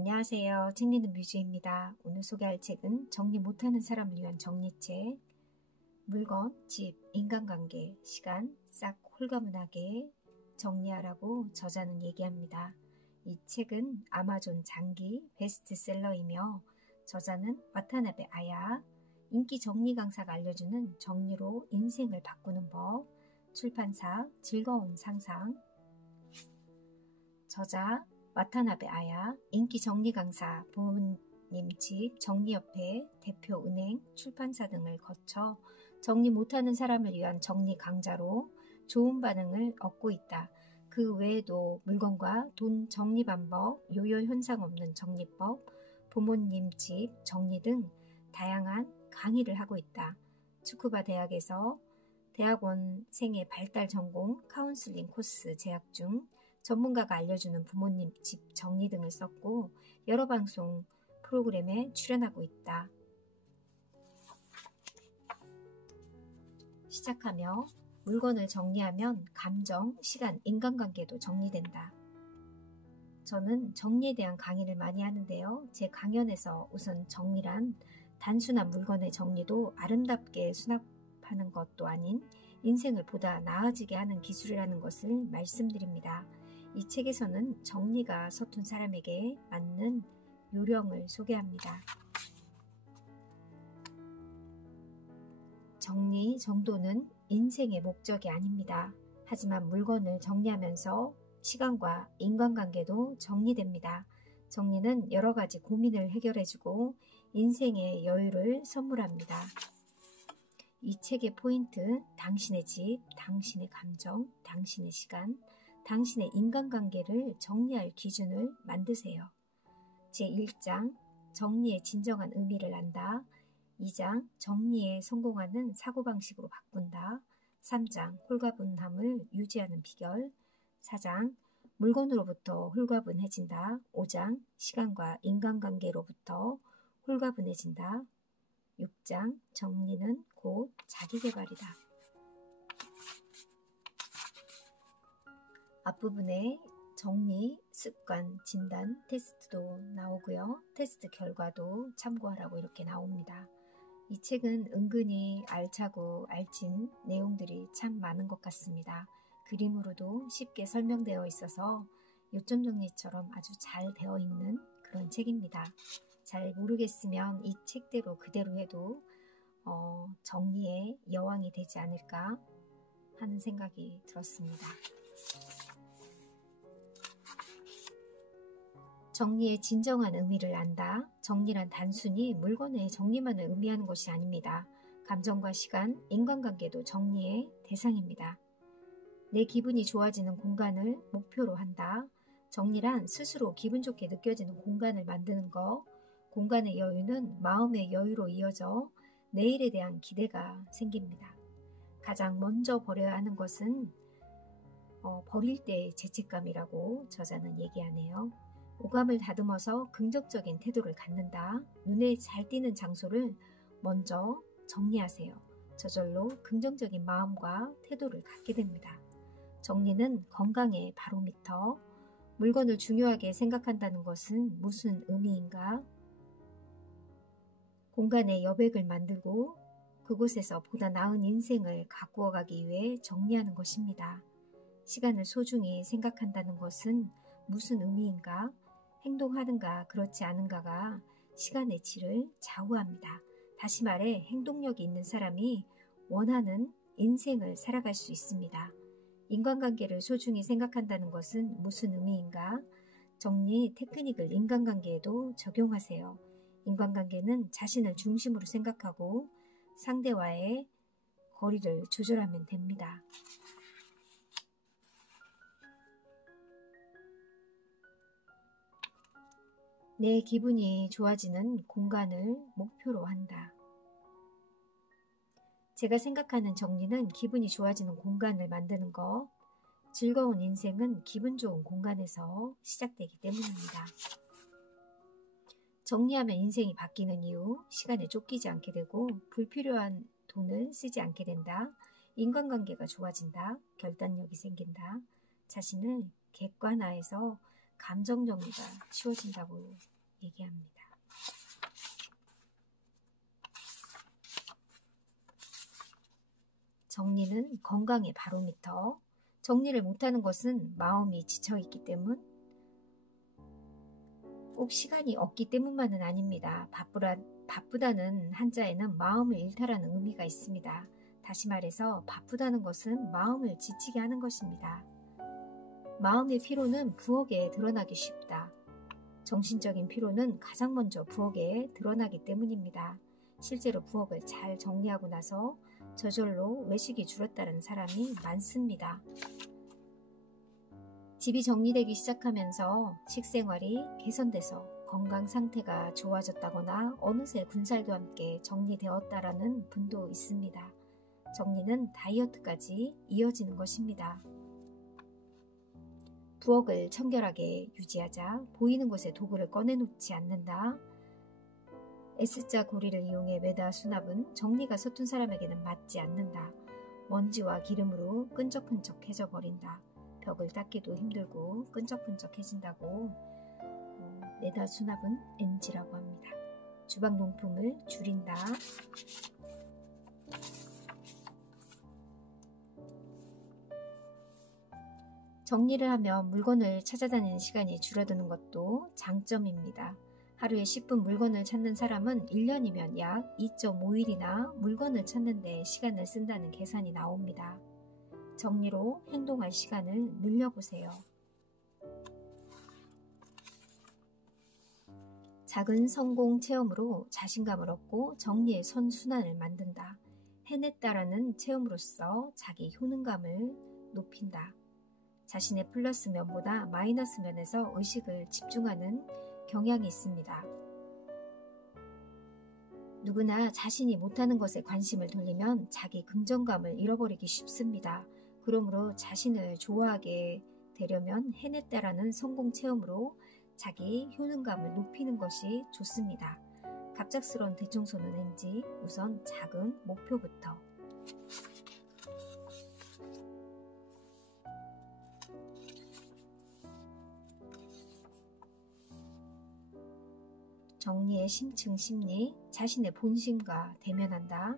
안녕하세요. 책 읽는 뮤즈입니다. 오늘 소개할 책은 정리 못하는 사람을 위한 정리책. 물건, 집, 인간관계, 시간 싹 홀가분하게 정리하라고 저자는 얘기합니다. 이 책은 아마존 장기 베스트셀러이며 저자는 와타나베 아야, 인기 정리 강사가 알려주는 정리로 인생을 바꾸는 법, 출판사 즐거운 상상. 저자 와타나베 아야, 인기 정리 강사, 부모님 집, 정리협회, 대표 은행, 출판사 등을 거쳐 정리 못하는 사람을 위한 정리 강자로 좋은 반응을 얻고 있다. 그 외에도 물건과 돈 정리 방법, 요요 현상 없는 정리법, 부모님 집 정리 등 다양한 강의를 하고 있다. 츠쿠바 대학에서 대학원생의 발달 전공 카운슬링 코스 재학 중, 전문가가 알려주는 부모님 집 정리 등을 썼고 여러 방송 프로그램에 출연하고 있다. 시작하며 물건을 정리하면 감정, 시간, 인간관계도 정리된다. 저는 정리에 대한 강의를 많이 하는데요. 제 강연에서 우선 정리란 단순한 물건의 정리도 아름답게 수납하는 것도 아닌 인생을 보다 나아지게 하는 기술이라는 것을 말씀드립니다. 이 책에서는 정리가 서툰 사람에게 맞는 요령을 소개합니다. 정리 정도는 인생의 목적이 아닙니다. 하지만 물건을 정리하면서 시간과 인간관계도 정리됩니다. 정리는 여러 가지 고민을 해결해주고 인생의 여유를 선물합니다. 이 책의 포인트, 당신의 집, 당신의 감정, 당신의 시간, 당신의 인간관계를 정리할 기준을 만드세요. 제1장, 정리의 진정한 의미를 안다. 2장, 정리에 성공하는 사고방식으로 바꾼다. 3장, 홀가분함을 유지하는 비결. 4장, 물건으로부터 홀가분해진다. 5장, 시간과 인간관계로부터 홀가분해진다. 6장, 정리는 곧 자기계발이다. 앞부분에 정리, 습관, 진단, 테스트도 나오고요. 테스트 결과도 참고하라고 이렇게 나옵니다. 이 책은 은근히 알차고 알진 내용들이 참 많은 것 같습니다. 그림으로도 쉽게 설명되어 있어서 요점 정리처럼 아주 잘 되어 있는 그런 책입니다. 잘 모르겠으면 이 책대로 그대로 해도 정리의 여왕이 되지 않을까 하는 생각이 들었습니다. 정리의 진정한 의미를 안다. 정리란 단순히 물건의 정리만을 의미하는 것이 아닙니다. 감정과 시간, 인간관계도 정리의 대상입니다. 내 기분이 좋아지는 공간을 목표로 한다. 정리란 스스로 기분 좋게 느껴지는 공간을 만드는 것. 공간의 여유는 마음의 여유로 이어져 내일에 대한 기대가 생깁니다. 가장 먼저 버려야 하는 것은 버릴 때의 죄책감이라고 저자는 얘기하네요. 오감을 다듬어서 긍정적인 태도를 갖는다. 눈에 잘 띄는 장소를 먼저 정리하세요. 저절로 긍정적인 마음과 태도를 갖게 됩니다. 정리는 건강의 바로미터. 물건을 중요하게 생각한다는 것은 무슨 의미인가? 공간에 여백을 만들고 그곳에서 보다 나은 인생을 가꾸어 가기 위해 정리하는 것입니다. 시간을 소중히 생각한다는 것은 무슨 의미인가? 행동하는가 그렇지 않은가가 시간의 질을 좌우합니다. 다시 말해 행동력이 있는 사람이 원하는 인생을 살아갈 수 있습니다. 인간관계를 소중히 생각한다는 것은 무슨 의미인가? 정리 테크닉을 인간관계에도 적용하세요. 인간관계는 자신을 중심으로 생각하고 상대와의 거리를 조절하면 됩니다. 내 기분이 좋아지는 공간을 목표로 한다. 제가 생각하는 정리는 기분이 좋아지는 공간을 만드는 것, 즐거운 인생은 기분 좋은 공간에서 시작되기 때문입니다. 정리하면 인생이 바뀌는 이유, 시간에 쫓기지 않게 되고 불필요한 돈을 쓰지 않게 된다. 인간관계가 좋아진다. 결단력이 생긴다. 자신을 객관화해서 감정 정리가 쉬워진다고 얘기합니다. 정리는 건강의 바로미터. 정리를 못하는 것은 마음이 지쳐있기 때문, 꼭 시간이 없기 때문만은 아닙니다. 바쁘다는 한자에는 마음을 일탈하는 의미가 있습니다. 다시 말해서 바쁘다는 것은 마음을 지치게 하는 것입니다. 마음의 피로는 부엌에 드러나기 쉽다. 정신적인 피로는 가장 먼저 부엌에 드러나기 때문입니다. 실제로 부엌을 잘 정리하고 나서 저절로 외식이 줄었다는 사람이 많습니다. 집이 정리되기 시작하면서 식생활이 개선돼서 건강 상태가 좋아졌다거나 어느새 군살도 함께 정리되었다라는 분도 있습니다. 정리는 다이어트까지 이어지는 것입니다. 부엌을 청결하게 유지하자. 보이는 곳에 도구를 꺼내놓지 않는다. S자 고리를 이용해 매다 수납은 정리가 서툰 사람에게는 맞지 않는다. 먼지와 기름으로 끈적끈적해져 버린다. 벽을 닦기도 힘들고 끈적끈적해진다고 매다 수납은 NG라고 합니다. 주방 용품을 줄인다. 정리를 하면 물건을 찾아다니는 시간이 줄어드는 것도 장점입니다. 하루에 10분 물건을 찾는 사람은 1년이면 약 2.5일이나 물건을 찾는 데 시간을 쓴다는 계산이 나옵니다. 정리로 행동할 시간을 늘려보세요. 작은 성공 체험으로 자신감을 얻고 정리의 선순환을 만든다. 해냈다라는 체험으로써 자기 효능감을 높인다. 자신의 플러스 면보다 마이너스 면에서 의식을 집중하는 경향이 있습니다. 누구나 자신이 못하는 것에 관심을 돌리면 자기 긍정감을 잃어버리기 쉽습니다. 그러므로 자신을 좋아하게 되려면 해냈다라는 성공 체험으로 자기 효능감을 높이는 것이 좋습니다. 갑작스러운 대청소는 NG, 우선 작은 목표부터. 정리의 심층 심리, 자신의 본심과 대면한다.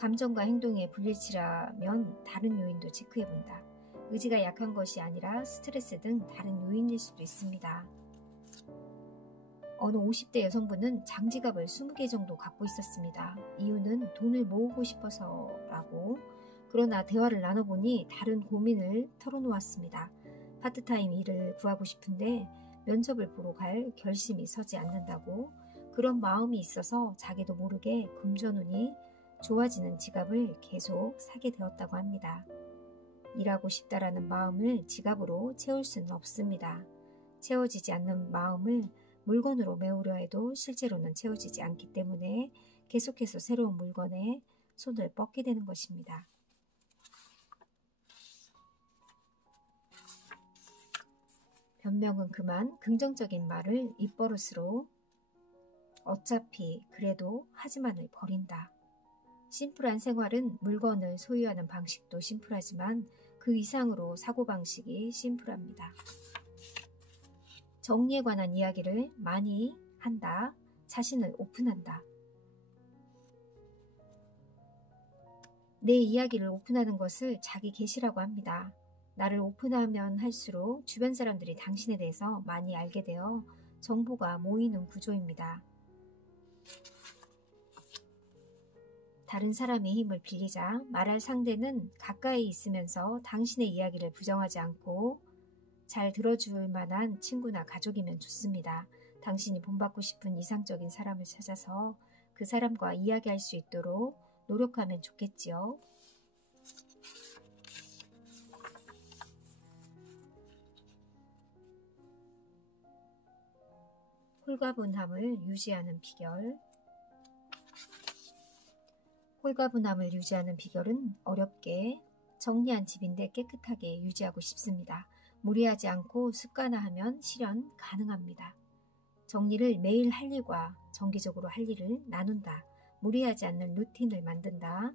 감정과 행동의 불일치라면 다른 요인도 체크해본다. 의지가 약한 것이 아니라 스트레스 등 다른 요인일 수도 있습니다. 어느 50대 여성분은 장지갑을 20개 정도 갖고 있었습니다. 이유는 돈을 모으고 싶어서라고. 그러나 대화를 나눠보니 다른 고민을 털어놓았습니다. 파트타임 일을 구하고 싶은데 면접을 보러 갈 결심이 서지 않는다고. 그런 마음이 있어서 자기도 모르게 금전운이 좋아지는 지갑을 계속 사게 되었다고 합니다. 일하고 싶다라는 마음을 지갑으로 채울 수는 없습니다. 채워지지 않는 마음을 물건으로 메우려 해도 실제로는 채워지지 않기 때문에 계속해서 새로운 물건에 손을 뻗게 되는 것입니다. 변명은 그만 긍정적인 말을 입버릇으로 어차피 그래도 하지만을 버린다. 심플한 생활은 물건을 소유하는 방식도 심플하지만 그 이상으로 사고방식이 심플합니다. 정리에 관한 이야기를 많이 한다. 자신을 오픈한다. 내 이야기를 오픈하는 것을 자기 계시라고 합니다. 나를 오픈하면 할수록 주변 사람들이 당신에 대해서 많이 알게 되어 정보가 모이는 구조입니다. 다른 사람의 힘을 빌리자. 말할 상대는 가까이 있으면서 당신의 이야기를 부정하지 않고 잘 들어줄 만한 친구나 가족이면 좋습니다. 당신이 본받고 싶은 이상적인 사람을 찾아서 그 사람과 이야기할 수 있도록 노력하면 좋겠지요. 홀가분함을 유지하는 비결. 홀가분함을 유지하는 비결은 어렵게 정리한 집인데 깨끗하게 유지하고 싶습니다. 무리하지 않고 습관화하면 실현 가능합니다. 정리를 매일 할 일과 정기적으로 할 일을 나눈다. 무리하지 않는 루틴을 만든다.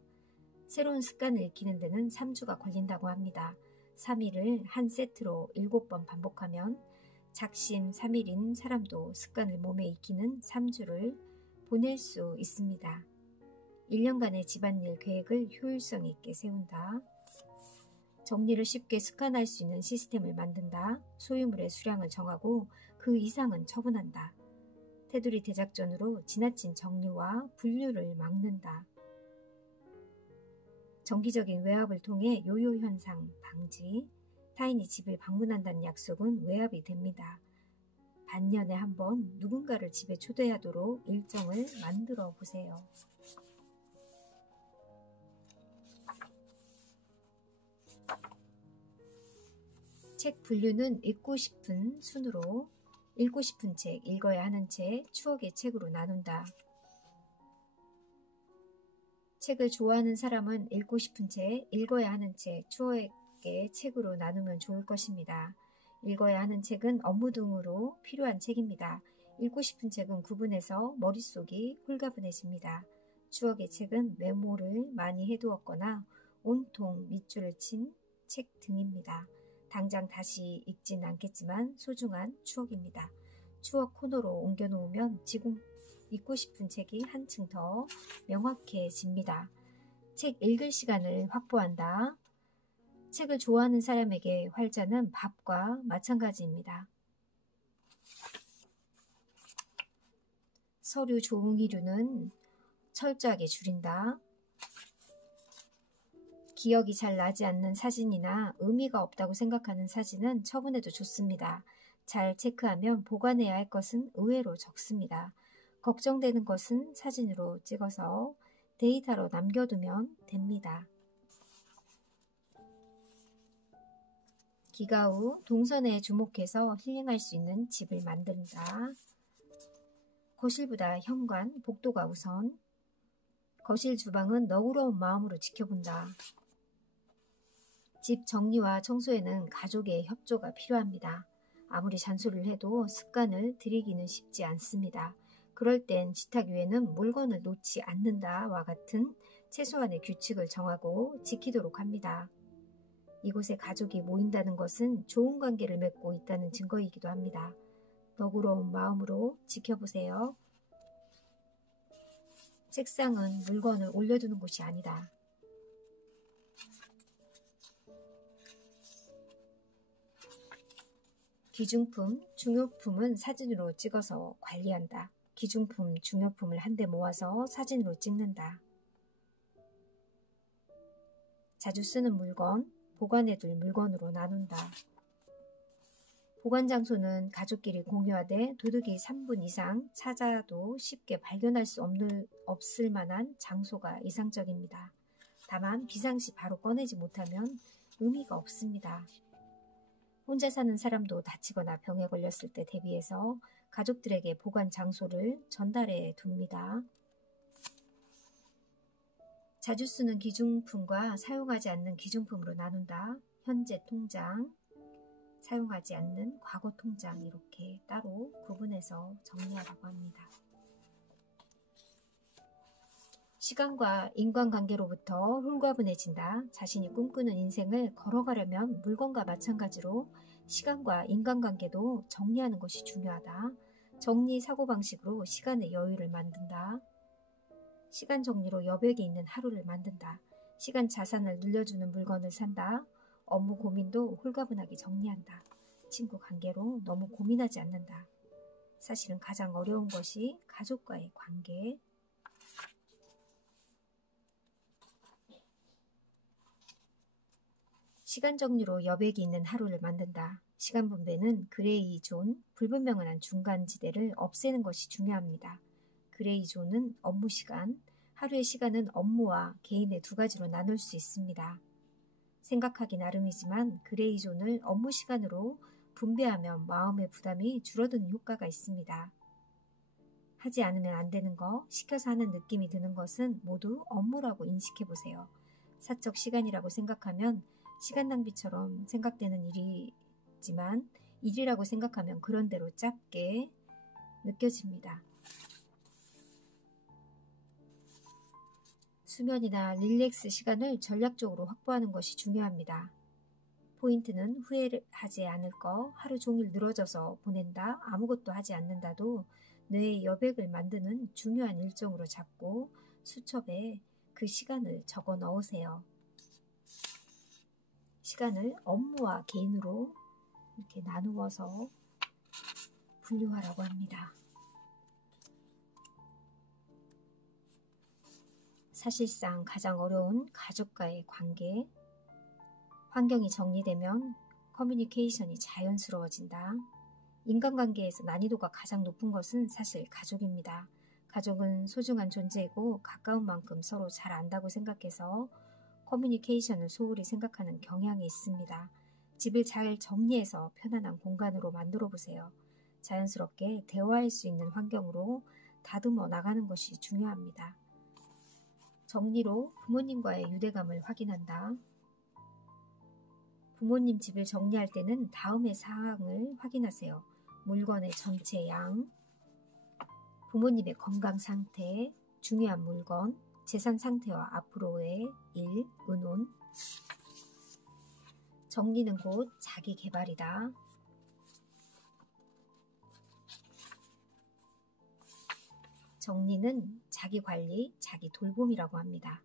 새로운 습관을 익히는 데는 3주가 걸린다고 합니다. 3일을 한 세트로 7번 반복하면 작심 3일인 사람도 습관을 몸에 익히는 3주를 보낼 수 있습니다. 1년간의 집안일 계획을 효율성 있게 세운다. 정리를 쉽게 습관할 수 있는 시스템을 만든다. 소유물의 수량을 정하고 그 이상은 처분한다. 테두리 대작전으로 지나친 정리와 분류를 막는다. 정기적인 외압을 통해 요요 현상 방지. 타인이 집을 방문한다는 약속은 외압이 됩니다. 반년에 한 번 누군가를 집에 초대하도록 일정을 만들어 보세요. 책 분류는 읽고 싶은 순으로 읽고 싶은 책, 읽어야 하는 책, 추억의 책으로 나눈다. 책을 좋아하는 사람은 읽고 싶은 책, 읽어야 하는 책, 추억의 책으로 나누면 좋을 것입니다. 읽어야 하는 책은 업무 등으로 필요한 책입니다. 읽고 싶은 책은 구분해서 머릿속이 홀가분해집니다. 추억의 책은 메모를 많이 해두었거나 온통 밑줄을 친 책 등입니다. 당장 다시 읽진 않겠지만 소중한 추억입니다. 추억 코너로 옮겨놓으면 지금 읽고 싶은 책이 한층 더 명확해집니다. 책 읽을 시간을 확보한다. 책을 좋아하는 사람에게 활자는 밥과 마찬가지입니다. 서류 종이류는 철저하게 줄인다. 기억이 잘 나지 않는 사진이나 의미가 없다고 생각하는 사진은 처분해도 좋습니다. 잘 체크하면 보관해야 할 것은 의외로 적습니다. 걱정되는 것은 사진으로 찍어서 데이터로 남겨두면 됩니다. 기가 후 동선에 주목해서 힐링할 수 있는 집을 만든다. 거실보다 현관, 복도가 우선. 거실 주방은 너그러운 마음으로 지켜본다. 집 정리와 청소에는 가족의 협조가 필요합니다. 아무리 잔소리를 해도 습관을 들이기는 쉽지 않습니다. 그럴 땐 식탁 위에는 물건을 놓지 않는다와 같은 최소한의 규칙을 정하고 지키도록 합니다. 이곳에 가족이 모인다는 것은 좋은 관계를 맺고 있다는 증거이기도 합니다. 너그러운 마음으로 지켜보세요. 책상은 물건을 올려두는 곳이 아니다. 귀중품, 중요품은 사진으로 찍어서 관리한다. 귀중품, 중요품을 한데 모아서 사진으로 찍는다. 자주 쓰는 물건, 보관해둘 물건으로 나눈다. 보관 장소는 가족끼리 공유하되 도둑이 3분 이상 찾아도 쉽게 발견할 수 없을 만한 장소가 이상적입니다. 다만 비상시 바로 꺼내지 못하면 의미가 없습니다. 혼자 사는 사람도 다치거나 병에 걸렸을 때 대비해서 가족들에게 보관 장소를 전달해 둡니다. 자주 쓰는 기중품과 사용하지 않는 기중품으로 나눈다. 현재 통장, 사용하지 않는 과거 통장 이렇게 따로 구분해서 정리하라고 합니다. 시간과 인간관계로부터 홀가분해진다. 자신이 꿈꾸는 인생을 걸어가려면 물건과 마찬가지로 시간과 인간관계도 정리하는 것이 중요하다. 정리 사고방식으로 시간의 여유를 만든다. 시간 정리로 여백이 있는 하루를 만든다. 시간 자산을 늘려주는 물건을 산다. 업무 고민도 홀가분하게 정리한다. 친구 관계로 너무 고민하지 않는다. 사실은 가장 어려운 것이 가족과의 관계. 시간 정리로 여백이 있는 하루를 만든다. 시간 분배는 그레이 존, 불분명한 중간지대를 없애는 것이 중요합니다. 그레이 존은 업무 시간, 하루의 시간은 업무와 개인의 두 가지로 나눌 수 있습니다. 생각하기 나름이지만 그레이 존을 업무 시간으로 분배하면 마음의 부담이 줄어드는 효과가 있습니다. 하지 않으면 안 되는 거, 시켜서 하는 느낌이 드는 것은 모두 업무라고 인식해보세요. 사적 시간이라고 생각하면 시간 낭비처럼 생각되는 일이지만 일이라고 생각하면 그런대로 짧게 느껴집니다. 수면이나 릴렉스 시간을 전략적으로 확보하는 것이 중요합니다. 포인트는 후회하지 않을 거, 하루 종일 늘어져서 보낸다, 아무것도 하지 않는다도 뇌의 여백을 만드는 중요한 일정으로 잡고 수첩에 그 시간을 적어 넣으세요. 시간을 업무와 개인으로 이렇게 나누어서 분류하라고 합니다. 사실상 가장 어려운 가족과의 관계, 환경이 정리되면 커뮤니케이션이 자연스러워진다. 인간관계에서 난이도가 가장 높은 것은 사실 가족입니다. 가족은 소중한 존재이고 가까운 만큼 서로 잘 안다고 생각해서 커뮤니케이션을 소홀히 생각하는 경향이 있습니다. 집을 잘 정리해서 편안한 공간으로 만들어 보세요. 자연스럽게 대화할 수 있는 환경으로 다듬어 나가는 것이 중요합니다. 정리로 부모님과의 유대감을 확인한다. 부모님 집을 정리할 때는 다음의 사항을 확인하세요. 물건의 전체 양, 부모님의 건강 상태, 중요한 물건, 재산 상태와 앞으로의 일, 의논. 정리는 곧 자기 개발이다. 정리는 자기 관리, 자기 돌봄이라고 합니다.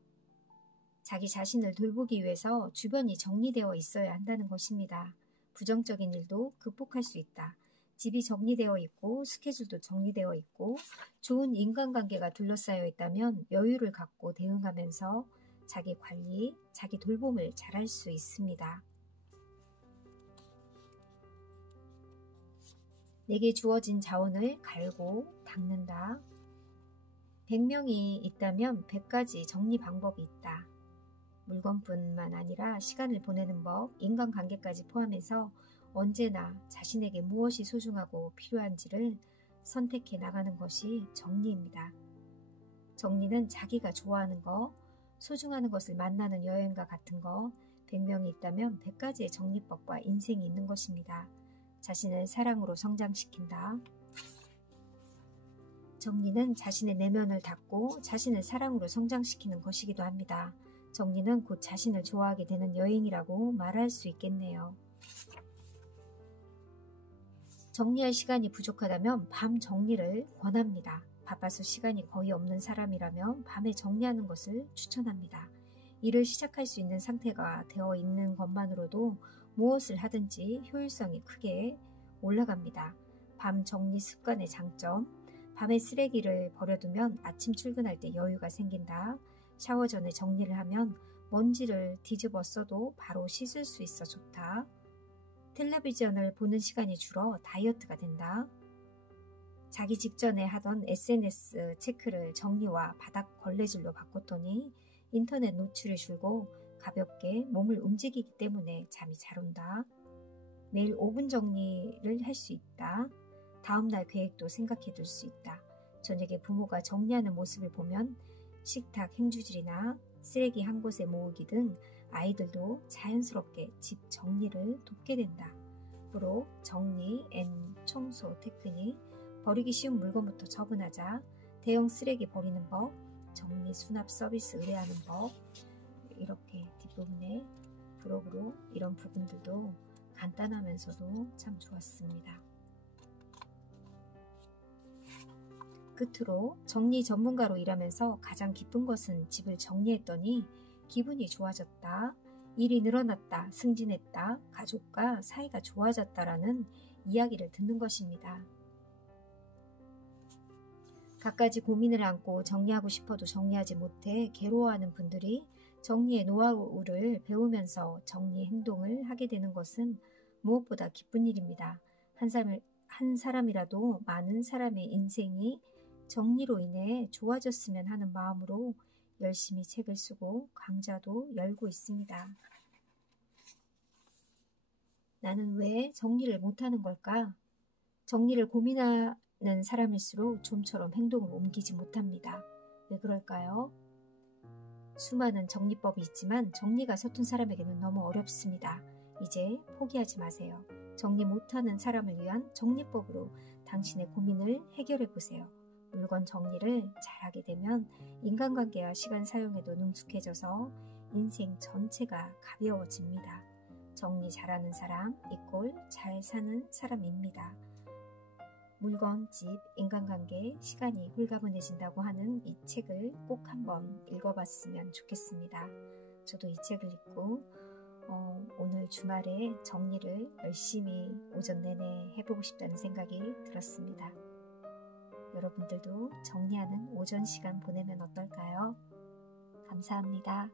자기 자신을 돌보기 위해서 주변이 정리되어 있어야 한다는 것입니다. 부정적인 일도 극복할 수 있다. 집이 정리되어 있고 스케줄도 정리되어 있고 좋은 인간관계가 둘러싸여 있다면 여유를 갖고 대응하면서 자기 관리, 자기 돌봄을 잘할 수 있습니다. 내게 주어진 자원을 갈고 닦는다. 100명이 있다면 100가지 정리 방법이 있다. 물건뿐만 아니라 시간을 보내는 법, 인간관계까지 포함해서 언제나 자신에게 무엇이 소중하고 필요한지를 선택해 나가는 것이 정리입니다. 정리는 자기가 좋아하는 거, 소중하는 것을 만나는 여행과 같은 거, 100명이 있다면 100가지의 정리법과 인생이 있는 것입니다. 자신을 사랑으로 성장시킨다. 정리는 자신의 내면을 닫고 자신을 사랑으로 성장시키는 것이기도 합니다. 정리는 곧 자신을 좋아하게 되는 여행이라고 말할 수 있겠네요. 정리할 시간이 부족하다면 밤 정리를 권합니다. 바빠서 시간이 거의 없는 사람이라면 밤에 정리하는 것을 추천합니다. 일을 시작할 수 있는 상태가 되어 있는 것만으로도 무엇을 하든지 효율성이 크게 올라갑니다. 밤 정리 습관의 장점, 밤에 쓰레기를 버려두면 아침 출근할 때 여유가 생긴다. 샤워 전에 정리를 하면 먼지를 뒤집어 써도 바로 씻을 수 있어 좋다. 텔레비전을 보는 시간이 줄어 다이어트가 된다. 자기 직전에 하던 SNS 체크를 정리와 바닥 걸레질로 바꿨더니 인터넷 노출이 줄고 가볍게 몸을 움직이기 때문에 잠이 잘 온다. 매일 5분 정리를 할 수 있다. 다음날 계획도 생각해 둘 수 있다. 저녁에 부모가 정리하는 모습을 보면 식탁 행주질이나 쓰레기 한 곳에 모으기 등 아이들도 자연스럽게 집 정리를 돕게 된다. 앞으로 정리 앤 청소 테크닉, 버리기 쉬운 물건부터 처분하자, 대형 쓰레기 버리는 법, 정리 수납 서비스 의뢰하는 법, 이렇게 뒷부분에 브로그로 이런 부분들도 간단하면서도 참 좋았습니다. 끝으로 정리 전문가로 일하면서 가장 기쁜 것은 집을 정리했더니 기분이 좋아졌다, 일이 늘어났다, 승진했다, 가족과 사이가 좋아졌다라는 이야기를 듣는 것입니다. 갖가지 고민을 안고 정리하고 싶어도 정리하지 못해 괴로워하는 분들이 정리의 노하우를 배우면서 정리 행동을 하게 되는 것은 무엇보다 기쁜 일입니다. 한 사람이라도 많은 사람의 인생이 정리로 인해 좋아졌으면 하는 마음으로 열심히 책을 쓰고 강좌도 열고 있습니다. 나는 왜 정리를 못하는 걸까? 정리를 고민하는 사람일수록 좀처럼 행동을 옮기지 못합니다. 왜 그럴까요? 수많은 정리법이 있지만 정리가 서툰 사람에게는 너무 어렵습니다. 이제 포기하지 마세요. 정리 못하는 사람을 위한 정리법으로 당신의 고민을 해결해 보세요. 물건 정리를 잘하게 되면 인간관계와 시간 사용에도 능숙해져서 인생 전체가 가벼워집니다. 정리 잘하는 사람 이꼴 잘 사는 사람입니다. 물건, 집, 인간관계, 시간이 홀가분해진다고 하는 이 책을 꼭 한번 읽어봤으면 좋겠습니다. 저도 이 책을 읽고 오늘 주말에 정리를 열심히 오전 내내 해보고 싶다는 생각이 들었습니다. 여러분들도 정리하는 오전 시간 보내면 어떨까요? 감사합니다.